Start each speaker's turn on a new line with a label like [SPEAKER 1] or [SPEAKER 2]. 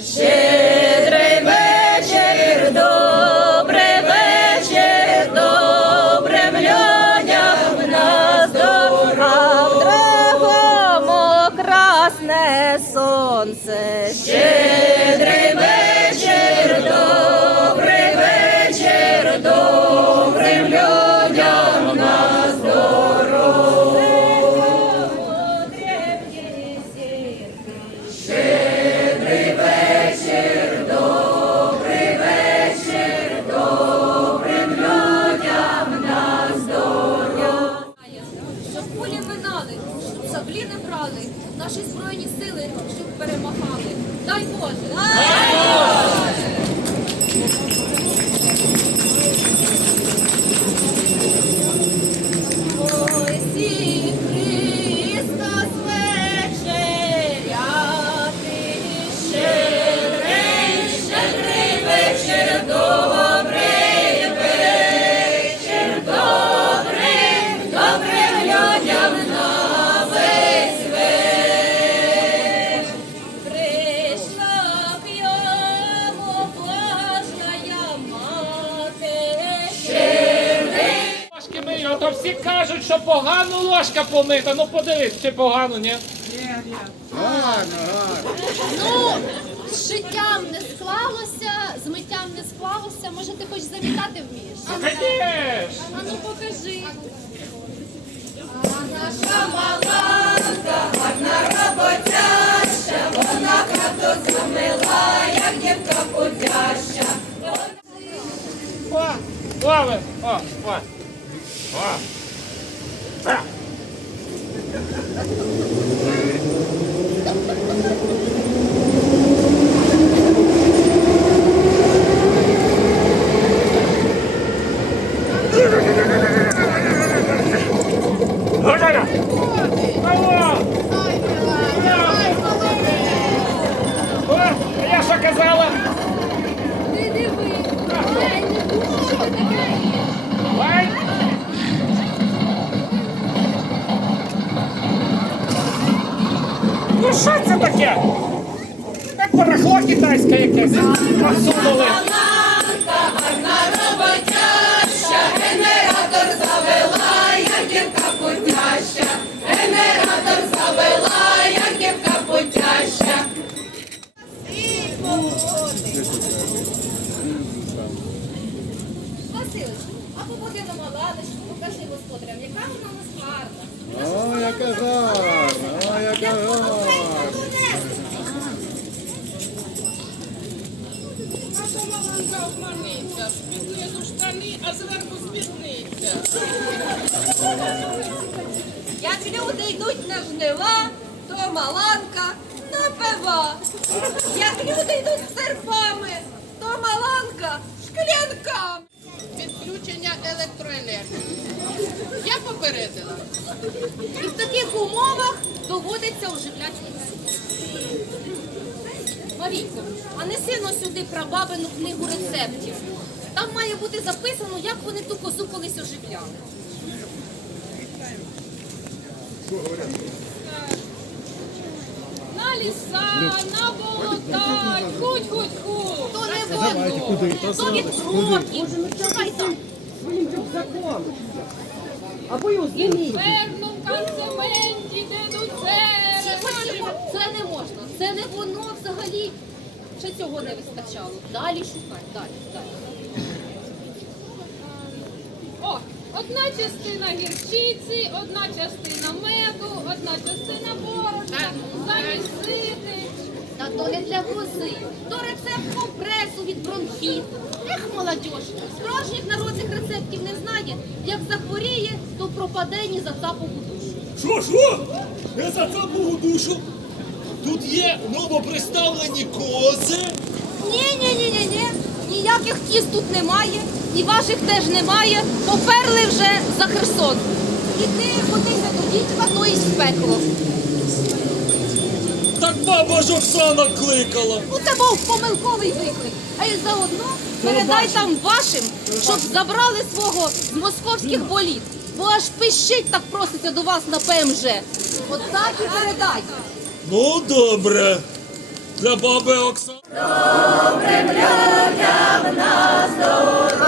[SPEAKER 1] Щедрий вечір, добрий вечір, добрим на в Другому красне сонце. Щедрий вечір, добрий
[SPEAKER 2] збройні сили, щоб перемагали. Дай Боже!
[SPEAKER 3] Що погано ложка помита. Ну подивись, чи погано, ні?
[SPEAKER 2] Ну, з життям не склалося, з миттям не склалося. Може, ти хоч замітати вмієш?
[SPEAKER 3] Конечно!
[SPEAKER 2] А ну покажи.
[SPEAKER 1] Наша маланка, гарна роботяща, вона хату замила, як дівка путяща.
[SPEAKER 3] О, лови! О, о, о.
[SPEAKER 2] Thank
[SPEAKER 3] you. Ну що це таке? Як барахло китайське якесь посунули.
[SPEAKER 1] Як люди йдуть на жнива, то маланка напива. Як люди йдуть серпами, то маланка шклянками.
[SPEAKER 4] Відключення електроенергії. Я попередила.
[SPEAKER 2] І в таких умовах доводиться оживляти. Марійко, а неси но сюди прабабину книгу рецептів. Там має бути записано, як вони ту козу колись оживляли.
[SPEAKER 4] На ліса, на болота, хуть-хуть-хуть.
[SPEAKER 2] То не воно, то від кроків. Шукай там.
[SPEAKER 4] Верну в канцементі, де до?
[SPEAKER 2] Це не можна. Це не воно взагалі. Ще цього не вистачало. Далі шукай, далі, далі.
[SPEAKER 4] О, одна частина гірчиці, одна частина меду, одна частина борошна, замісити.
[SPEAKER 2] Та то не для кози, то рецепт компресу від бронхіту. Ех, молодь, справжніх народних рецептів не знає. Як захворіє, то пропаде ні за цапу душу.
[SPEAKER 5] Що, що? Не за це Богу душу. Тут є новоприставлені кози.
[SPEAKER 2] Ні, ні, ні, ні. Ніяких кіз тут немає, і ваших теж немає. Поперли вже за Херсон. Іди, ходися до дідька, то і спекло.
[SPEAKER 5] Так баба ж Оксана кликала.
[SPEAKER 2] Ну, це був помилковий виклик. А й заодно передай там вашим, щоб забрали свого з московських боліт. Бо аж пищить так проситься до вас на ПМЖ. От так і передай.
[SPEAKER 5] Ну, добре. Для баби Оксани.
[SPEAKER 1] Добрим людям на здоров'я.